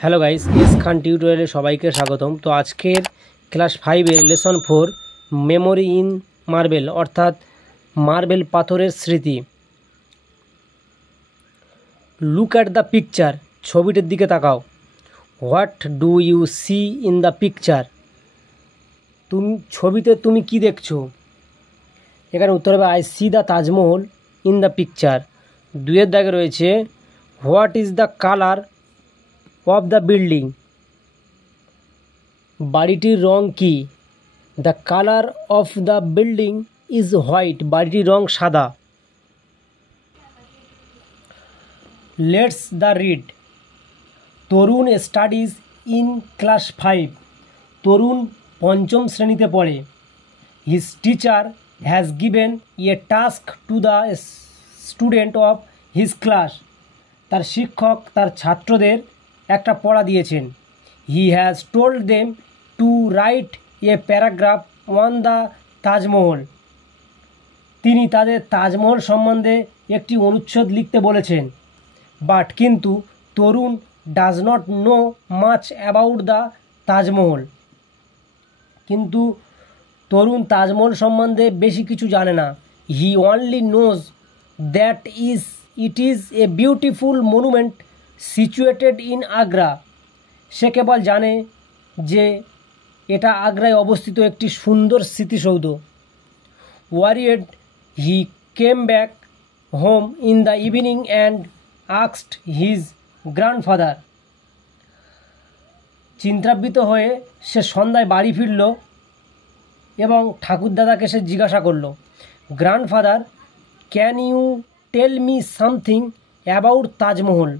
Hello guys, S খান টিউটোরিয়ালে সবাইকে স্বাগতম। তো আজকের ক্লাস 5-এর লেসন 4 মেমোরি ইন মার্বেল অর্থাৎ মার্বেল পাথরের স্মৃতি। লুক অ্যাট দ্য পিকচার, ছবিটির দিকে তাকাও। What do you see in the picture, ছবিতে তুমি কি দেখছো? এখানে উত্তর হবে I see the Taj Mahal in the picture. 2-এর দাগে রয়েছে what is the colour of the building, বাড়িটির রং কি? The colour of the building is white, বাড়িটির রং সাদা। Let's the read. Tarun studies in class 5, তরুণ পঞ্চম শ্রেণীতে পড়ে। His teacher has given a task to the student of his class, তার শিক্ষক তার ছাত্রদের একটা পড়া দিয়েছেন। He has told them to write a paragraph on the Taj Mahal, তিনি তাদের তাজমহল সম্বন্ধে একটি অনুচ্ছেদ লিখতে বলেছেন। বাট কিন্তু Tarun does not know much about the Taj Mahal, কিন্তু তরুণ তাজমহল সম্বন্ধে বেশি কিছু জানে না। He only knows that it is a beautiful monument situated in Agra, সে কেবল জানে যে এটা আগ্রায় অবস্থিত একটি সুন্দর স্মৃতিসৌধ। Worried he came back home in the evening and asked his grandfather, চিন্তান্বিত হয়ে সে সন্ধ্যায় বাড়ি ফিরল এবং ঠাকুরদাদাকে সে জিজ্ঞাসা করল, grandfather can you tell me something about Taj Mahal,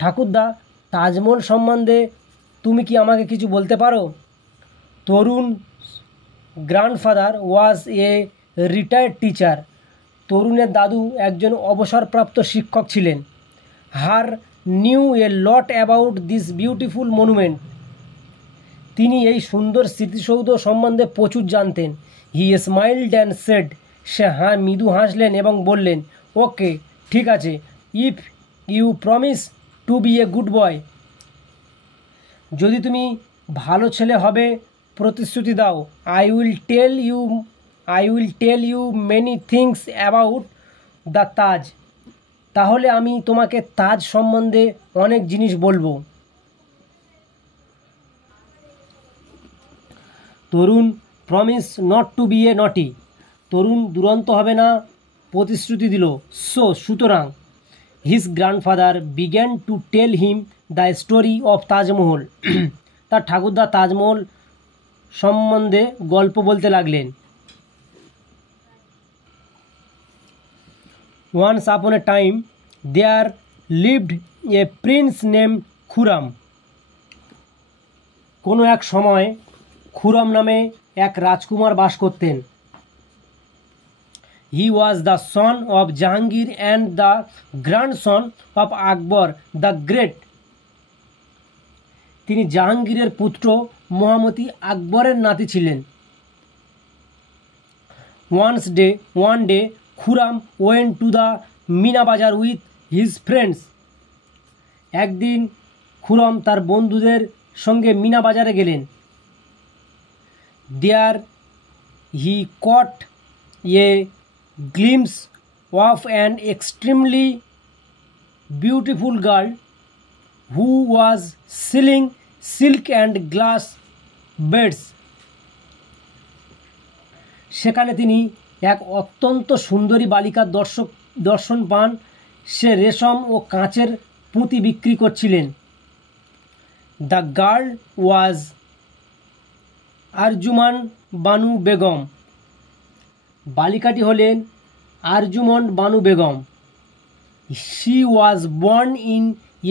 ঠাকুরদা তাজমহল সম্বন্ধে তুমি কি আমাকে কিছু বলতে পারো? Tarun grandfather was a retired teacher, তরুণের দাদু একজন অবসরপ্রাপ্ত শিক্ষক ছিলেন। Her knew a lot about this beautiful monument, তিনি এই সুন্দর স্মৃতিসৌধ সম্বন্ধে প্রচুর জানতেন। হি স্মাইল্ড অ্যান্ড সেড, সে মৃদু হাসলেন এবং বললেন, ওকে ঠিক আছে, if you promise to be a good boy, যদি তুমি ভালো ছেলে হবে প্রতিশ্রুতি দাও। I will tell you many things about the Taj, তাহলে আমি তোমাকে তাজ সম্বন্ধে অনেক জিনিস বলবো। Tarun promise not to be a naughty, Tarun দুরন্ত হবে না প্রতিশ্রুতি দিল। সুতরাং his grandfather began to tell him the story of Taj Mahal, তার ঠাকুরদা তাজমহল সম্বন্ধে গল্প বলতে লাগলেন। Once upon a time there lived a prince name Khurram, কোনো এক সময় খুরম নামে এক রাজকুমার বাস করতেন। He was the son of Jahangir and the grandson of Akbar the great, তিনি জাহাঙ্গীরের পুত্র মহামতি আকবরের নাতি ছিলেন। One day Khurram went to the Meena Bazaar with his friends, একদিন খুরম তার বন্ধুদের সঙ্গে মিনা বাজারে গেলেন। There he caught a glimpse of an extremely beautiful girl who was selling silk and glass beads, সেখানে তিনি এক অত্যন্ত সুন্দরী বালিকার দর্শন পান, সে রেশম ও কাঁচের পুঁতি বিক্রি করছিলেন। The girl was Arjumand Banu Begum, বালিকাটি হলেন Arjumand Banu Begum. She was born in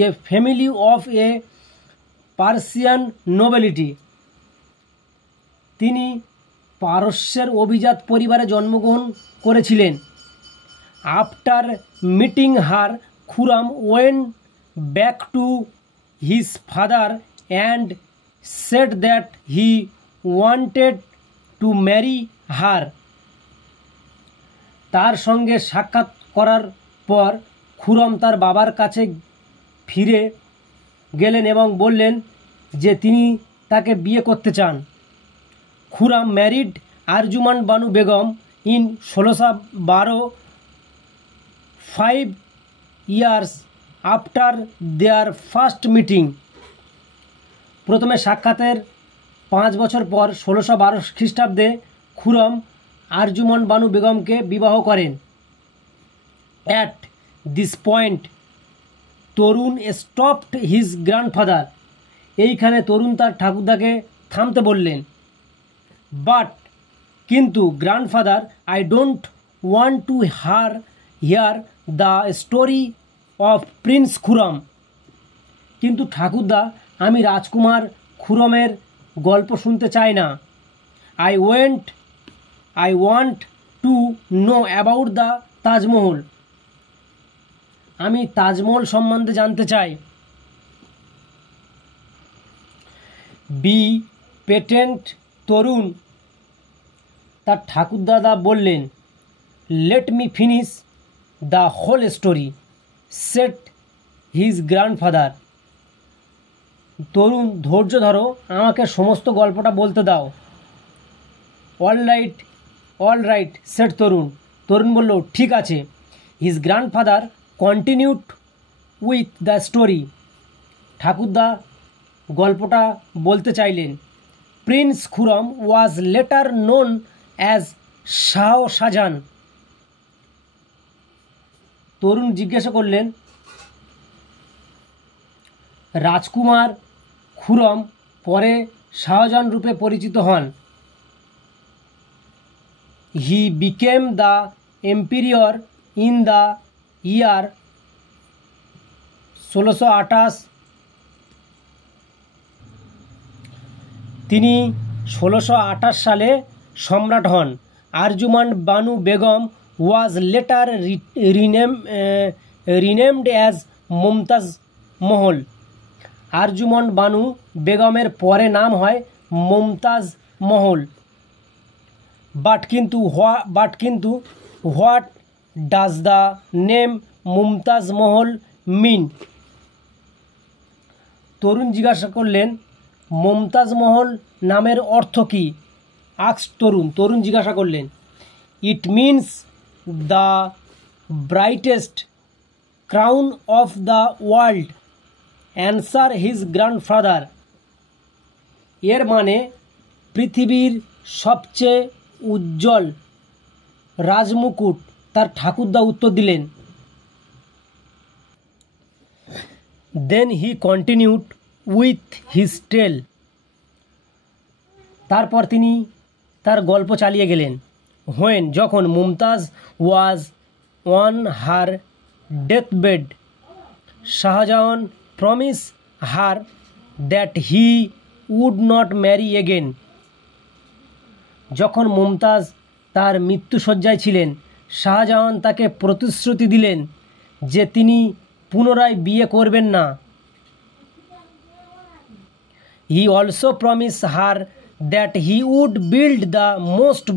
a family of a Persian nobility, তিনি পারস্যের অভিজাত পরিবারে জন্মগ্রহণ করেছিলেন। After meeting her Khurram went back to his father and said that he wanted to marry her, তার সঙ্গে সাক্ষাৎ করার পর খুরম তার বাবার কাছে ফিরে গেলেন এবং বললেন যে তিনি তাকে বিয়ে করতে চান। Khurram married Arjuman Banu Begum in 1612 5 years after their first meeting। প্রথমে সাক্ষাতের 5 বছর পর 1612 খ্রিস্টাব্দে খুরম আরজুমান বানু বেগমকে বিবাহ করেন। At this point Tarun stopped his grandfather. এইখানে তরুণ তার ঠাকুরদাকে থামতে বললেন। বাট কিন্তু grandfather, I don't want to here the story of Prince Khurram. কিন্তু ঠাকুরদা, আমি রাজকুমার খুরমের গল্প শুনতে চাই না। I want to know about the Taj Mahal. আমি তাজমহল সম্বন্ধে জানতে চাই। বি পেটেন্ট তরুণ তার ঠাকুরদাদা বললেন, let me finish the whole story said his grandfather. Tarun, ধৈর্য ধরো, আমাকে সমস্ত গল্পটা বলতে দাও। All right said Tarun. Tarun বলল, ঠিক আছে। His grandfather continued with the story. ঠাকুরদা গল্পটা বলতে চাইলেন। Prince Khurram was later known as Shah Shah Jahan. Tarun জিজ্ঞাসা করলেন, রাজকুমার খুরম পরে শাহজাহান রূপে পরিচিত হন। He became the emperor in the year 1628। তিনি 1628 সালে সম্রাট হন। আরজুমান বানু বেগম ওয়াজ লেটার রিনেমড অ্যাজ মুমতাজ মহল। আরজুমান বানু বেগমের পরে নাম হয় মুমতাজ মহল। বাট কিন্তু what does the name Mumtaz মহল মিন? তরুণ জিজ্ঞাসা করলেন, মুমতাজ মহল নামের অর্থ কী? তরুণ জিজ্ঞাসা করলেন। It means the brightest crown of the world answer his grandfather. এর মানে পৃথিবীর সবচেয়ে উজ্জ্বল রাজমুকুট, তার ঠাকুরদা উত্তর দিলেন। Then he continued with his tale. তারপর তিনি তার গল্প চালিয়ে গেলেন। যখন Mumtaz was on her deathbed, Shah Jahan promise her that he would not marry again. যখন মুমতাজ তার মৃত্যুশয্যায় ছিলেন, শাহজাহান তাকে প্রতিশ্রুতি দিলেন যে তিনি পুনরায় বিয়ে করবেন না। He also promise her that he would build the most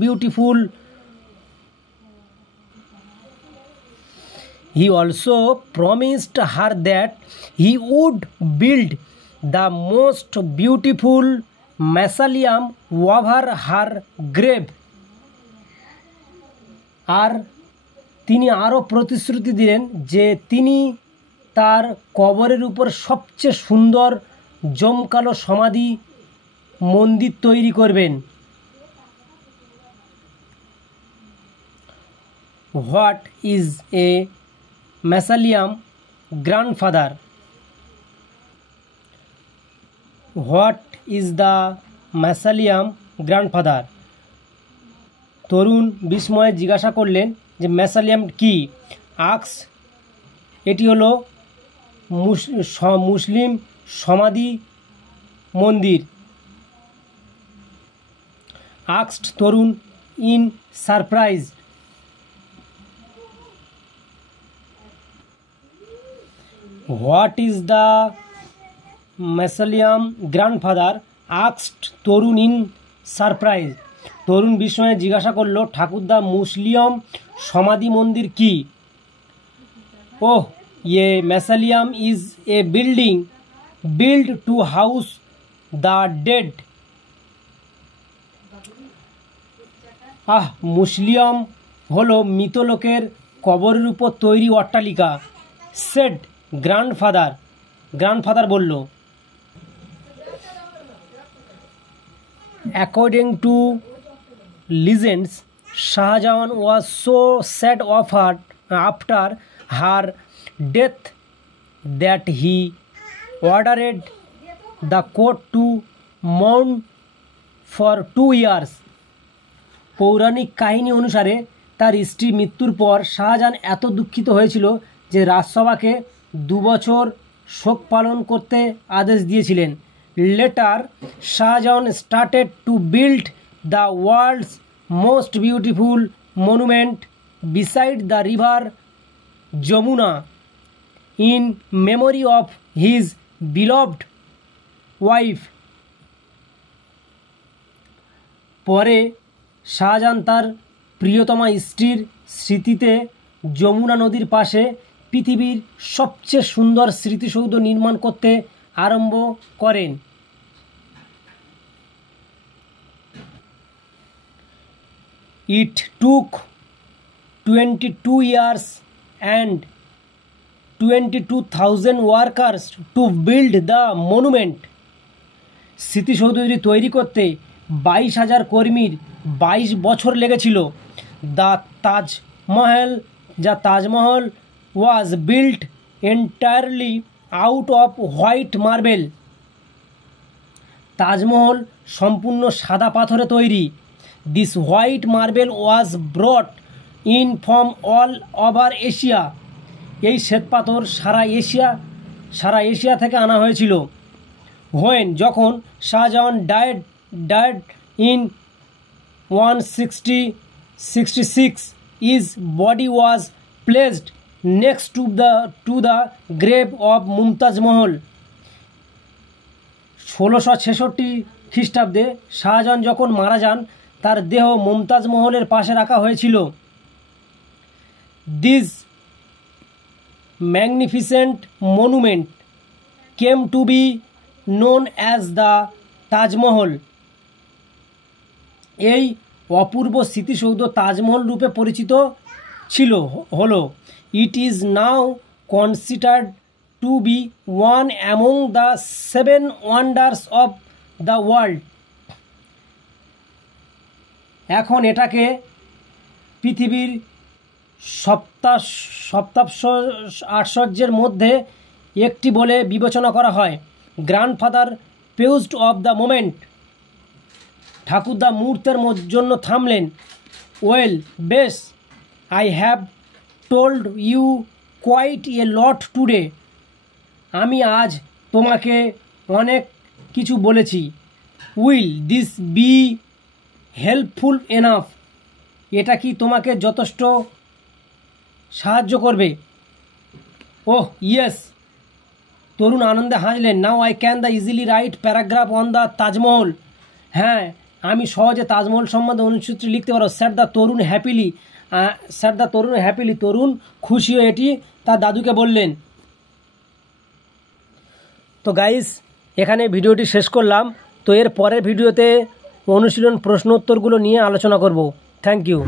beautiful mausoleum over her grave. আর তিনি আরও প্রতিশ্রুতি দিলেন যে তিনি তার কবরের উপর সবচেয়ে সুন্দর জমকালো সমাধি মন্দির তৈরি করবেন। What is a mausoleum grandfather? What is the mausoleum grandfather? Tarun বিস্ময়ে জিজ্ঞাসা করলেন যে ম্যাসালিয়াম কি? এটি হলো মুসলিম সমাধি মন্দির। Tarun in surprise. What is the mausoleum grandfather? Tarun in surprise. Tarun বিস্ময়ে জিজ্ঞাসা করল, ঠাকুরদা, মুসলিম সমাধি মন্দির কি? ওহ, ये mausoleum is a building built to house the dead. মুসলিয়াম হলো মৃত লোকের কবরের উপর তৈরি অট্টালিকা। সেড গ্র্যান্ডফাদার বলল। According to legends, Shahjahan was so sad after her death that he ordered the court to mourn for 2 years. পৌরাণিক কাহিনী অনুসারে তার স্ত্রীর মৃত্যুর পর শাহজাহান এত দুঃখিত হয়েছিল যে রাজসভাকে 2 বছর শোক পালন করতে আদেশ দিয়েছিলেন। Later Shahjahan started to build the world's most beautiful monument beside the river Jamuna in memory of his beloved wife. পরে শাহজাহান তার প্রিয়তমা স্ত্রীর স্মৃতিতে যমুনা নদীর পাশে পৃথিবীর সবচেয়ে সুন্দর স্মৃতিসৌধ নির্মাণ করতে আরম্ভ করেন। It took 22 years and 22,000 workers to build the monument. স্মৃতিসৌধটি তৈরি করতে 22,000 কর্মীর 22 বছর লেগেছিল। Taj Mahal was built entirely out of white marble. Taj Mahal সম্পূর্ণ সাদা পাথরে তৈরি। This white marble was brought in from all over Asia. এই শ্বেতপাথর সারা এশিয়া থেকে আনা হয়েছিল। যখন Shahjahan died in 166, his body was placed next to the grave of Mumtaz মহল। 1666 খ্রিস্টাব্দে শাহজাহান যখন মারা যান তার দেহ মুমতাজ মহলের পাশে রাখা হয়েছিল। This magnificent monument came to be known as the Taj Mahal. এই অপূর্ব স্মৃতিসৌধ তাজমহল রূপে পরিচিত হলো। It is now considered to be one among the 7 wonders of the world. এখন এটাকে পৃথিবীর আশ্চর্যের মধ্যে একটি বলে বিবেচনা করা হয়। Grandfather paused of the moment, ঠাকুরদা মুহূর্তের জন্য থামলেন। ওয়েল বেশ, I have told you quite a lot today. আমি আজ তোমাকে অনেক কিছু বলেছি। Will this be helpful enough? এটা কি তোমাকে যথেষ্ট সাহায্য করবে? ওহ ইয়েস, তরুণ আনন্দে হাসলেন। Now I can the easily write paragraph on the Taj Mahal. হ্যাঁ, আমি সহজে তাজমহল সম্বন্ধে অনুচ্ছেদটি লিখতে পারো। স্যার দ্য তরুণ হ্যাপিলি, তরুণ খুশি হয়ে এটি তার দাদুকে বললেন। তো গাইস, এখানে ভিডিওটি শেষ করলাম। তো এর পরের ভিডিওতে অনুশীলন প্রশ্ন উত্তরগুলো নিয়ে আলোচনা করব। Thank you.